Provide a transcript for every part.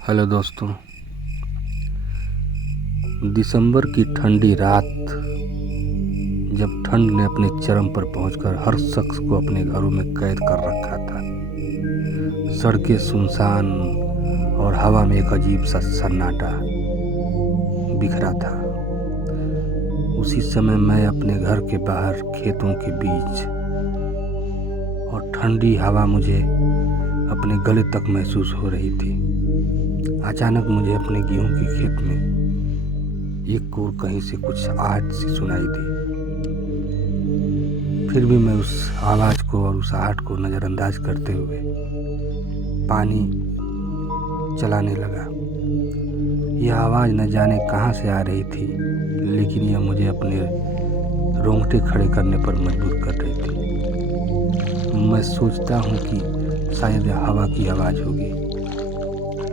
Hello दोस्तों। दिसंबर की ठंडी रात, जब ठंड ने अपने चरम पर पहुंचकर हर शख्स को अपने घरों में कैद कर रखा था। सड़कें सुनसान और हवा में एक अजीब सा सन्नाटा बिखरा था। उसी समय मैं अपने घर के बाहर खेतों के बीच, और ठंडी हवा मुझे अपने गले तक महसूस हो रही थी। अचानक मुझे अपने गेहूं के खेत में एक ओर कहीं से कुछ आहट सी सुनाई दी। फिर भी मैं उस आवाज़ को और उस आहट को नज़रअंदाज करते हुए पानी चलाने लगा। यह आवाज़ न जाने कहाँ से आ रही थी, लेकिन यह मुझे अपने रोंगटे खड़े करने पर मजबूर कर रही थी। मैं सोचता हूँ कि शायद यह हवा की आवाज़ होगी,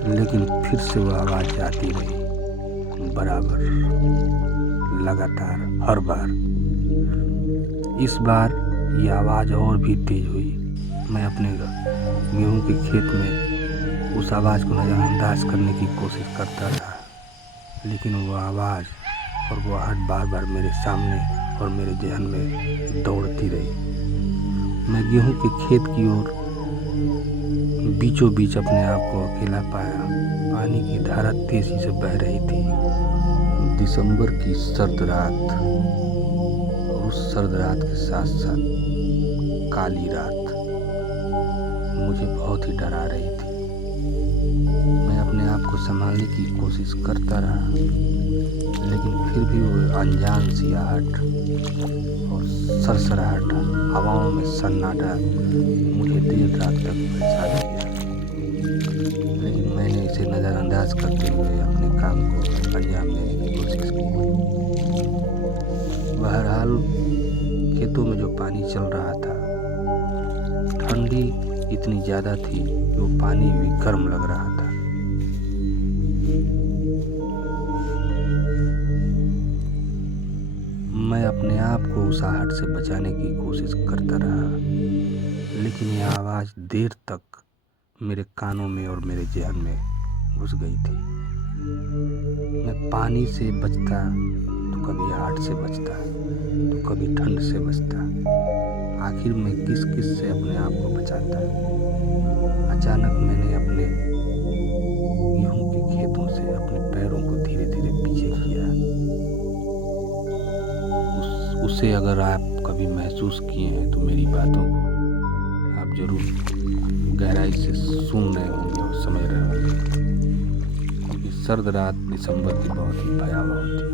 लेकिन फिर से वह आवाज़ आती रही, बराबर, लगातार, हर बार। इस बार यह आवाज़ और भी तेज हुई। मैं अपने गेहूं के खेत में उस आवाज़ को नज़रअंदाज करने की कोशिश करता रहा, लेकिन वह आवाज़ और वह आहट बार बार मेरे सामने और मेरे ज़हन में दौड़ती रही। मैं गेहूं के खेत की ओर बीचों बीच अपने आप को अकेला पाया। पानी की धारा तेजी से बह रही थी। दिसंबर की सर्द रात, और उस सर्द रात के साथ साथ काली रात मुझे बहुत ही डरा रही थी। मैं अपने आप को संभालने की कोशिश करता रहा, लेकिन फिर भी वो अनजान सी आहट और सरसराहट, हवाओं में सन्नाटा मुझे देर रात तक बचा लिया। लेकिन मैंने इसे नज़रअंदाज करते हुए अपने काम को अंजाम देने की कोशिश की। बहरहाल खेतों में जो पानी चल रहा था, ठंडी इतनी ज़्यादा थी कि वो पानी भी गर्म लग रहा था। मैं अपने आप को उस आहट से बचाने की कोशिश करता रहा, लेकिन यह आवाज़ देर तक मेरे कानों में और मेरे ज़हन में घुस गई थी। मैं पानी से बचता तो कभी आहट से बचता, तो कभी ठंड से बचता। आखिर मैं किस किस से अपने आप को बचाता। अचानक मैंने अपने गेहूं के खेतों से अपने पैरों को धीरे धीरे पीछे किया। उसे अगर आप कभी महसूस किए हैं तो मेरी बातों को आप जरूर गहराई से सुन रहे होंगे और समझ रहे होंगे, क्योंकि सर्द रात दिसंबर की बहुत ही भयावह थी।